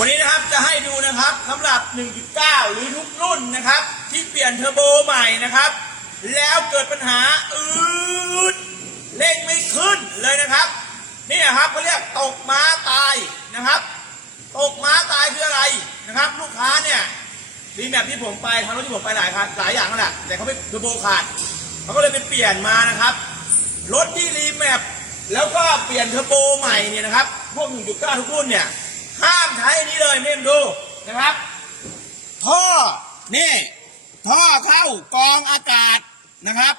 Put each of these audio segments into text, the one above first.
วันนี้นะครับจะให้ดูนะครับสำหรับ 1.9 หรือทุกรุ่นนะครับ ที่เปลี่ยนเทอร์โบใหม่นะครับ แล้วเกิดปัญหาอืดเร่งไม่ขึ้นเลยนะครับ นี่นครับเขาเรียกตกม้าตายนะครับ ตกม้าตายคืออะไรนะครับ ลูกค้าเนี่ยรีแมปที่ผมไปทางรถที่ผมไปหลายคันหลายอย่างนั่นแหละแต่เขาไม่เทอร์โบขาดเขาก็เลยไปเปลี่ยนมานะครับรถที่รีแมปแล้วก็เปลี่ยนเทอร์โบใหม่เนี่ยนะครับพวก1.9ทุกรุ่นเนี่ยามใช้อันนี้เลยเมมดูนะครับ ท่อนี่ท่อเข้ากองอากาศนะครับ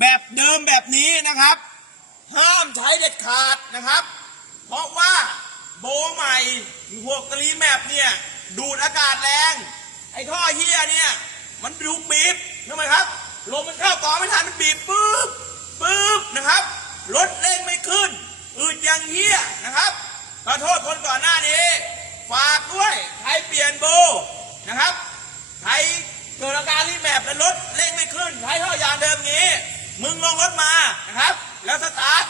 แบบเดิมแบบนี้นะครับ ห้ามใช้เด็ดขาดนะครับ เพราะว่าโบใหม่พวกกรีแมปเนี่ยดูดอากาศแรง ไอ้ท่อเฮียเนี่ยมันดูบีบทำไมครับลมมันเข้ากองไม่ทันมันบีบปุ๊บปุ๊บนะครับรถเร่งไม่ขึ้นอืดอย่างเฮียนะครับขอโทษคนก่อนหน้านี้ ฝากด้วยใครเปลี่ยนโบนะครับใครเกิดอาการรีแมปแล้วรถเร่งไม่ขึ้นใช้ท่อยางเดิมงี้ มึงลงรถมานะครับ แล้วสตาร์ท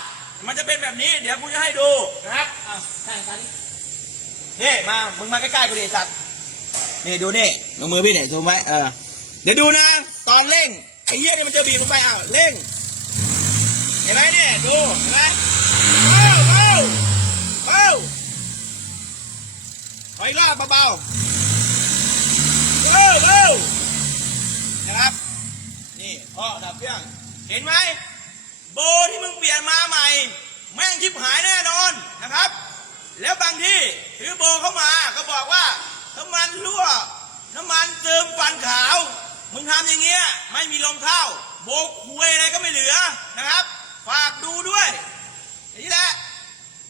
มันจะเป็นแบบนี้ เดี๋ยวกูจะให้ดูนะครับอ้าวใช่ครับนี่มา มึงมาใกล้ๆกูดิสัตว์นี่ดูนี่ลงมือพี่เนี่ยดูไหมเออเดี๋ยวดูนะ ตอนเร่งไอ้เหี้ยนี่มันจะบีบลงไปอะเร่ง เห็นไหมเนี่ยดูเห็นไหมเบาเบาเบาถ อยรอบเบาๆเบาเบานะครับ นี่พ่อดับเครื่อง เห็นไหมโบที่มึงเปลี่ยนมาใหม่ แม่งชิบหายแน่นอนนะครับ แล้วบางที่ถือโบเข้ามาก็บอกว่าน้ำมันรั่วน้ำมันเติมฟันขาว มึงทำอย่างเงี้ยไม่มีลมเข้า โบกคุยอะไรก็ไม่เหลือนะครับ